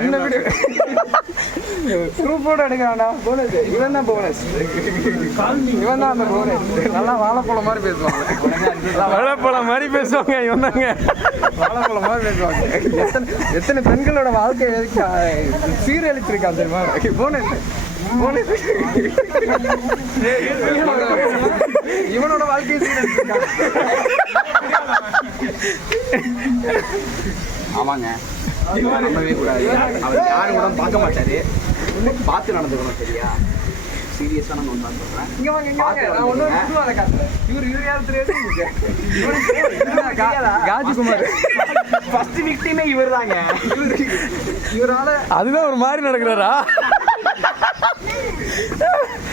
என்ன video ப்ரூஃபோட எடுக்கிறான்டா. Bonus இவன் தான் போனஸ், இவன் தான் அந்த போனஸ். நல்லா வாழைப்பழம் மாதிரி பேசுவாங்க, வாழைப்பழம் மாதிரி பேசுவாங்க. இவன் தாங்க வாழைப்பழம் மாதிரி பேசுவாங்க. எத்தனை பெண்களோட வாழ்க்கையை சீரழிச்சிருக்கான் தெரியுமா போனஸ். போனஸ் இவனோட வாழ்க்கையை சீரழிச்சிருக்கான். ஆமாங்க, நம்பவே கூடாது. அவர் யாரும் கூட பார்க்க மாட்டாரு, பார்த்து நடந்துக்கணும். சரியா? சீரியஸான ஒன்று தான் சொல்கிறேன். காஜிகுமார் ஃபர்ஸ்ட் விக்டிமே இவர் தாங்க. இவரால அதுதான் ஒரு மாதிரி நடக்கிறாரா?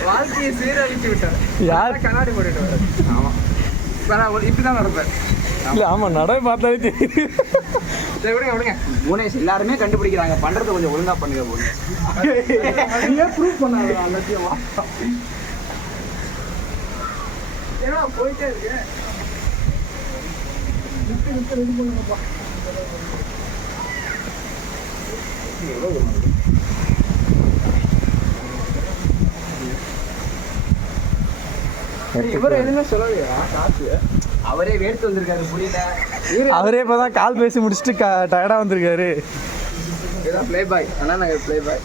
வாழ்க்கையை சீரழிச்சு விட்டார். யார் கண்ணாடி போட்டுட்டு வர? ஆமாம், இப்படிதான் நடப்பேன். இல்லை, ஆமாம், நடவை பார்த்தாலே தெரியும். சரி விடுங்க விடுங்க. புவனேஷ் எல்லாருமே கண்டுபிடிக்கிறாங்க, பண்றதை கொஞ்சம் ஒழுங்கா பண்ணுங்க. புவனேஷ் ப்ரூவ் பண்ணாத எல்லாத்தையும் ஏன்னா போயிட்டே இருக்கு. ரெடி பண்ணுங்கப்பா. இவர் எதுவுமே சொல்லலையா? காசு அவரே வேர்த்து வந்திருக்காரு, புரியல. அவரே இப்போதான் கால் பேசி முடிச்சுட்டு டயர்டாக வந்திருக்காரு. இதான் ப்ளே பாய், அண்ணா நாங்கள் ப்ளே பாய்.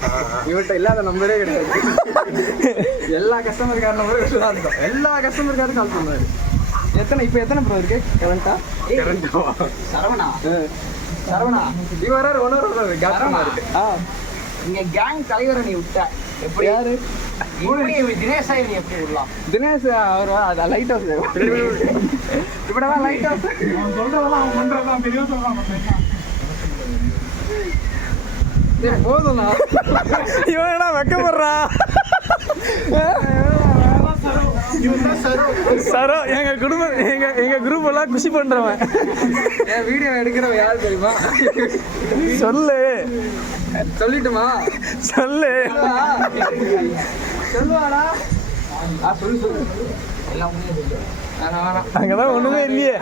இவர்கிட்ட இல்லாத நம்பரே கிடையாது. எல்லா கஸ்டமர் கேர் நம்பரும் தான் இருக்கும். எல்லா கஸ்டமர் கேரும் கால் பண்ணுவார். எத்தனை ப்ரோ இருக்கு கரண்டா? சரவணா சரவணா இவரார் ஒன்னொரு கேட்கமா இருக்கு. இங்க கேங் தலைவரை நீ விட்ட எப்படி? யாரு? தினேஷ் நீ எப்படி விடலாம்? தினேஷ் அவர் லைட் ஹவுஸ் இப்படிதான் லைட் ஹவுஸ் சொல்றதெல்லாம் அவன் பண்றதெல்லாம் பெரிய சொல்றான். போதும்ண்ணா, இவன் என்ன வெக்கப்படுறான்? சரோ எங்க குடும்பம், எங்க குரூப் எல்லாம் குஷி பண்றவன். என் வீடியோ எடுக்கிறவன் யாரு தெரியுமா? சொல்லு, சொல்லிட்டுமா? சொல்லு, சொல்லுவாடா. சொல்லு எல்லாம் அங்கதான் ஒண்ணுமே இல்லையே.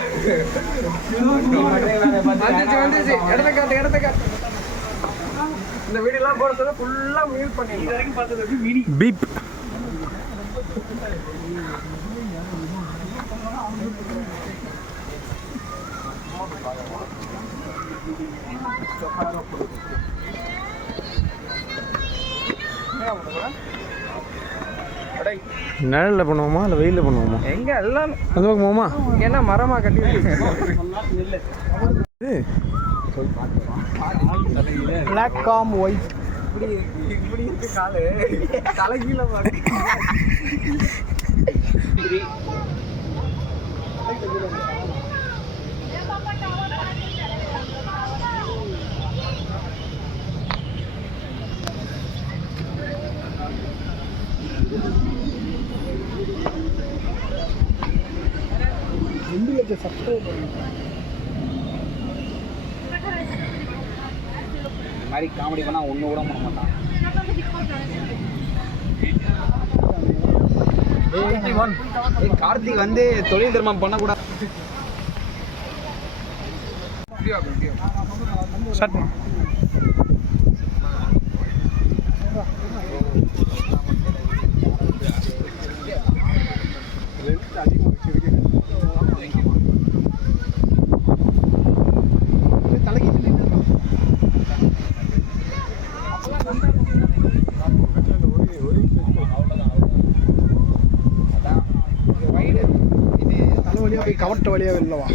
வந்துச்சு. இடத்த காட்டு. இந்த வீடியோலாம் போட சொல்ல ஃபுல்லா மியூட் பண்ணி இது வரைக்கும் பார்த்தது பீப். நிழலில் பண்ணுவோமா இல்லை வெயிலில் பண்ணுவோமா? எங்க எல்லாம் அந்த பக்கம் போமா? என்ன மரமா கட்டி பிளாக் காம் ஒயிட் இப்படி இருக்கு காலு தலைகீழ இந்த மாதிரி காமெடி பண்ணா ஒண்ணு கூட பண்ண மாட்டான். கார்த்திக் வந்து தொழில் தர்மம் பண்ண கூட கவர்ட்ட வழியா இல்லவா?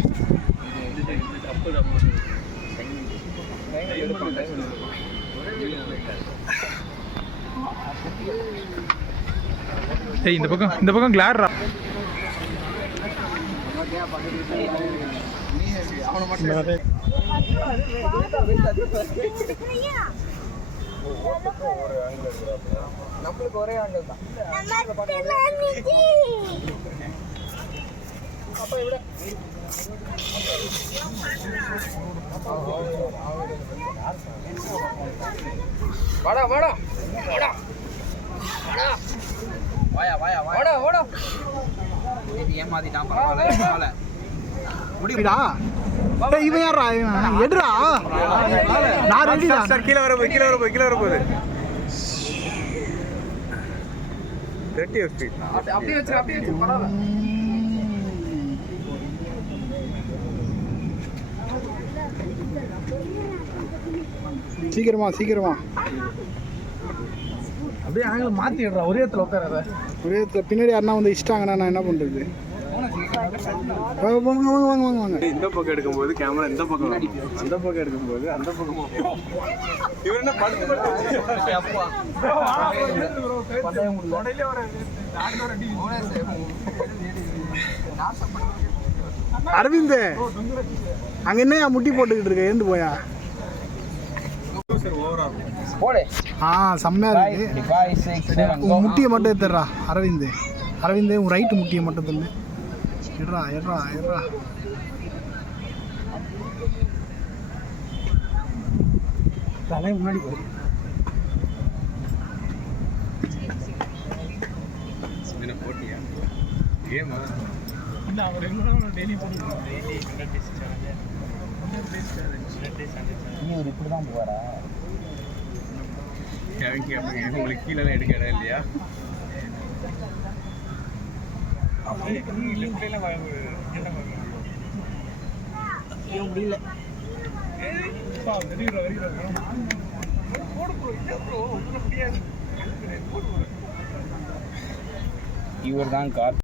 இந்த பக்கம் கிளாரா. நம்மளுக்கு ஒரே ஆங்கிள் தான். அப்ப இவட வாடா வாடா வாடா வாயா வாயா வாடா வாடா. இது ஏமாத்திட்டான் பரவாயில்ல. முடியுடா. இவன் யாரா எடுறா நான் ரெடி சார் கீழே வர போகுது கீழே வர போகுது 30 ஸ்பீட் அப்படியே வச்சு பரவாயில்ல. சீக்கிரமா அப்படியே ஆங்கில மாத்திடுறா ஒரே இடத்துல உட்காராத. ஒரே பின்னாடி யாருன்னா வந்து இஷ்டாங்கன்னா நான் என்ன பண்றது? வாங்க. இந்த பக்கம் எடுக்கும்போது கேமரா இந்த பக்கம் அந்த பக்கம் எடுக்கும்போது அந்த பக்கம் இவர் என்ன அரவிந்த் அங்க என்ன முட்டி போட்டுக்கிட்டு இருக்க? ஏந்து போயா. செம்மையா இருக்கு. உன் முட்டியை மட்டும் எடுத்துடுறா அரவிந்த். உன் ரைட்டு முட்டியை மட்டும் தள்ளு. எட்ரா தலை முன்னாடி போய் போட்டியா கேமா இப்படிதான் போவாரா? உங்களுக்கு கீழே எடுக்க இடம் இல்லையா? முடியல. இவர் தான் கார்